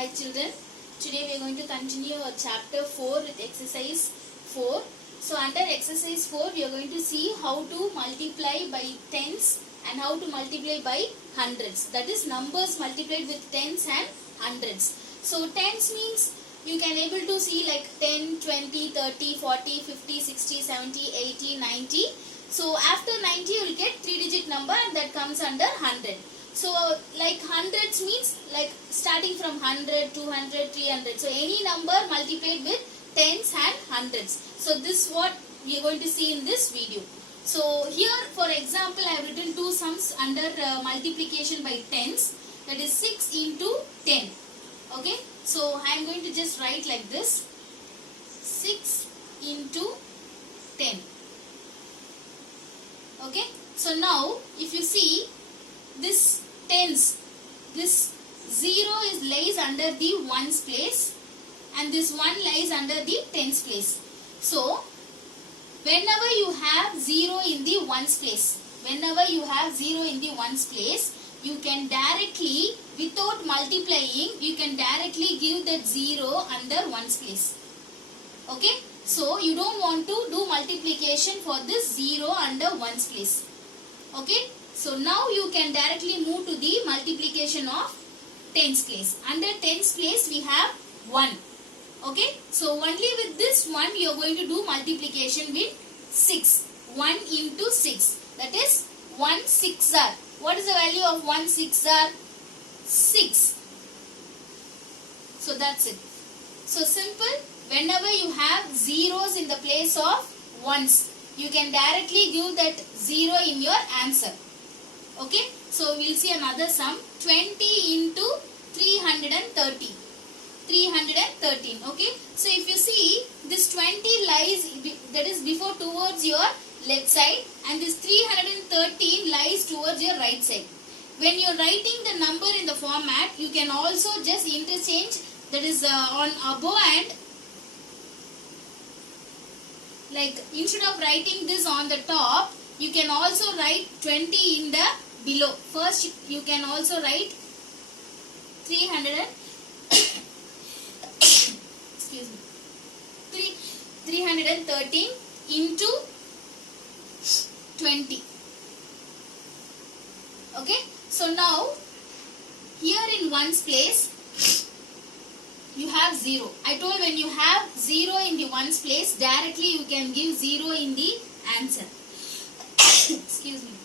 Hi children, today we are going to continue our chapter 4 with exercise 4. So under exercise 4 we are going to see how to multiply by tens and how to multiply by hundreds. That is numbers multiplied with tens and hundreds. So tens means you can able to see like 10, 20, 30, 40, 50, 60, 70, 80, 90. So after 90 you will get 3-digit number and that comes under 100. So like hundreds means like starting from 100, 200, 300. So any number multiplied with tens and hundreds. So this is what we are going to see in this video. So here for example I have written two sums under multiplication by tens, that is 6 into 10. Okay. So I am going to just write like this, 6 into 10. Okay. So now if you see this tens, this 0 lays under the ones place and this 1 lies under the tens place. So whenever you have 0 in the ones place, you can directly, without multiplying, you can directly give that 0 under ones place. Okay. So you don't want to do multiplication for this 0 under ones place. Okay. So now you can directly move to the multiplication of tens place. Under tens place we have 1. Okay. So only with this 1 you are going to do multiplication with 6. 1 into 6. That is 1 6 are. What is the value of 1 6 are? 6. So that's it. So simple. Whenever you have zeros in the place of ones, you can directly give that 0 in your answer. Okay. So we'll see another sum. 20 into 330. 313. Okay. So if you see this 20 lies, that is before towards your left side, and this 313 lies towards your right side. When you are writing the number in the format, you can also just interchange, that is on above, and like instead of writing this on the top, you can also write 20 in the below. First you can also write 300 excuse me, 313 into 20. Okay. So now here in ones place you have 0. I told when you have 0 in the ones place, directly you can give 0 in the answer. Excuse me.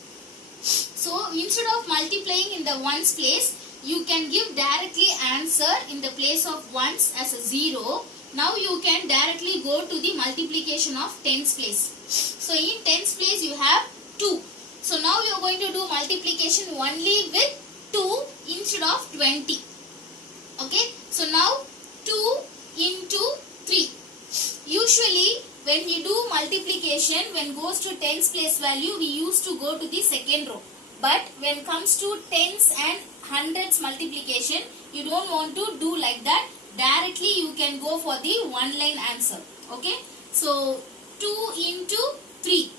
So instead of multiplying in the ones place, you can give directly answer in the place of ones as a 0. Now you can directly go to the multiplication of tens place. So in tens place you have 2. So now you are going to do multiplication only with 2 instead of 20. Okay. So now 2 into 3. Usually when we do multiplication, when goes to tens place value, we used to go to the second row. But when comes to tens and hundreds multiplication, you don't want to do like that. Directly you can go for the one line answer. Okay. So 2 into 3.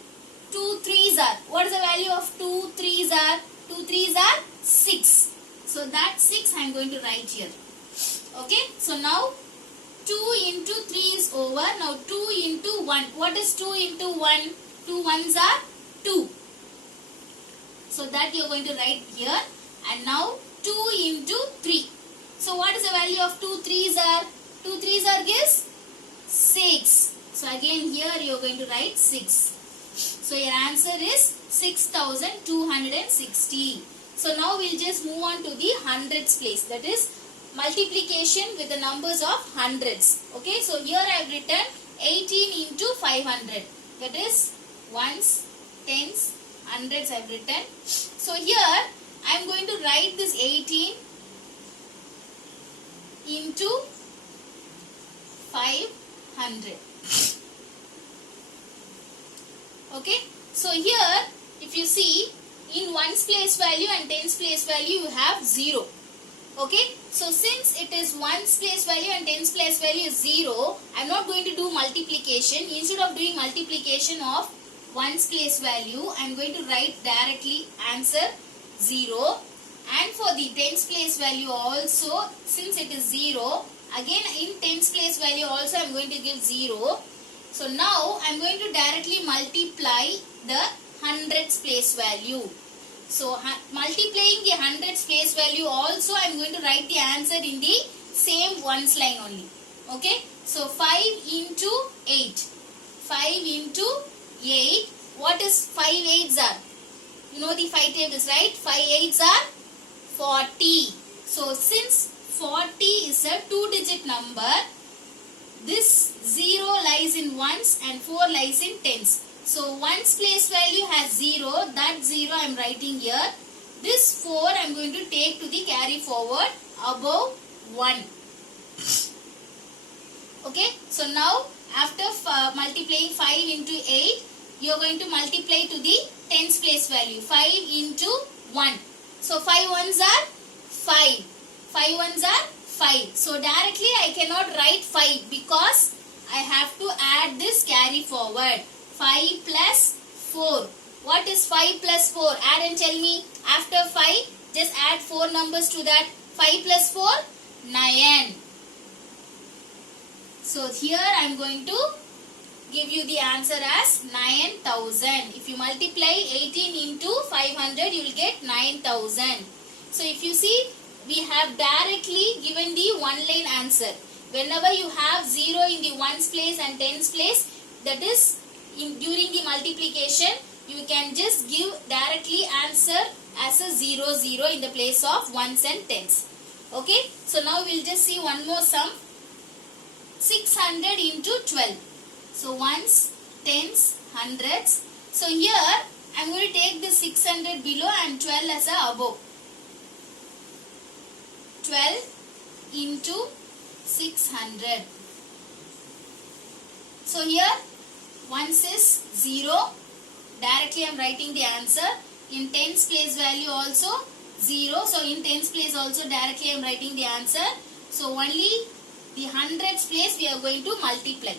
2 3s are. What is the value of 2 3s are? 2 3s are 6. So that 6 I am going to write here. Okay. So now 2 into 3 is over. Now 2 into 1. What is 2 into 1? 2 1s are 2. So that you are going to write here. And now 2 into 3. So what is the value of 2 3s are? 2 3s are gives 6. So again here you are going to write 6. So your answer is 6260. So now we'll just move on to the hundreds place. That is multiplication with the numbers of hundreds. Okay. So here I have written 18 into 500. That is ones, tens, hundreds I have written. So here I am going to write this 18 into 500. Okay. So here if you see in ones place value and tens place value you have 0. Okay. So since it is ones place value and tens place value is 0, I am not going to do multiplication. Instead of doing multiplication of ones place value, I am going to write directly answer 0. And for the tens place value also, since it is 0, again in tens place value also I am going to give 0. So now I am going to directly multiply the hundreds place value. So multiplying the hundreds place value also I am going to write the answer in the same ones line only. Okay. So 5 into 8. 5 into 8. What is 5 8s are? You know the 5 tables, right? 5 8s are 40. So since 40 is a 2-digit number, this 0 lies in ones and 4 lies in tens. So ones place value has 0. That 0 I am writing here. This 4 I am going to take to the carry forward above 1. Okay. So now after multiplying 5 into 8, you are going to multiply to the tens place value. 5 into 1. So 5 ones are 5. 5 ones are 5. So directly I cannot write 5 because I have to add this carry forward. 5 plus 4. What is 5 plus 4? Add and tell me. After 5, just add 4 numbers to that. 5 plus 4, 9. So here I am going to give you the answer as 9,000. If you multiply 18 into 500, you will get 9,000. So if you see, we have directly given the one line answer. Whenever you have 0 in the ones place and tens place, that is during the multiplication, you can just give directly answer as a 0 0 in the place of ones and tens. Okay. So now we will just see one more sum. 600 into 12. So ones, tens, hundreds. So here I am going to take the 600 below and 12 as a above. 12 into 600. So here ones is 0. Directly I am writing the answer. In tens place value also 0. So in tens place also directly I am writing the answer. So only the hundreds place we are going to multiply.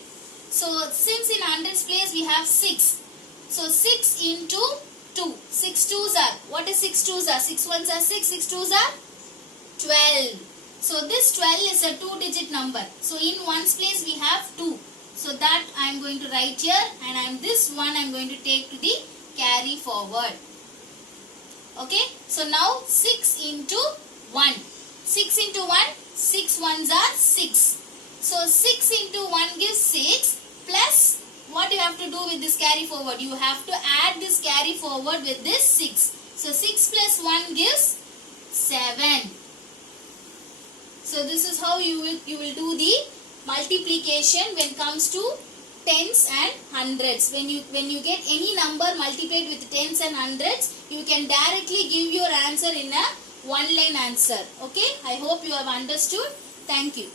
So since in hundreds place we have 6. So 6 into 2. 6 2s are. What is 6 2s are? 6 1s are 6. 6 2s are 12. So this 12 is a 2-digit number. So in ones place we have 2. So that I am going to write here, and this one I am going to take to the carry forward. Okay. So now 6 into 1. 6 into 1. 6 ones are 6. So 6 into 1 gives 6, plus what you have to do with this carry forward? You have to add this carry forward with this 6. So 6 plus 1 gives 7. So this is how you will do the multiplication when it comes to tens and hundreds. When you get any number multiplied with tens and hundreds, you can directly give your answer in a one line answer. Okay. I hope you have understood. Thank you.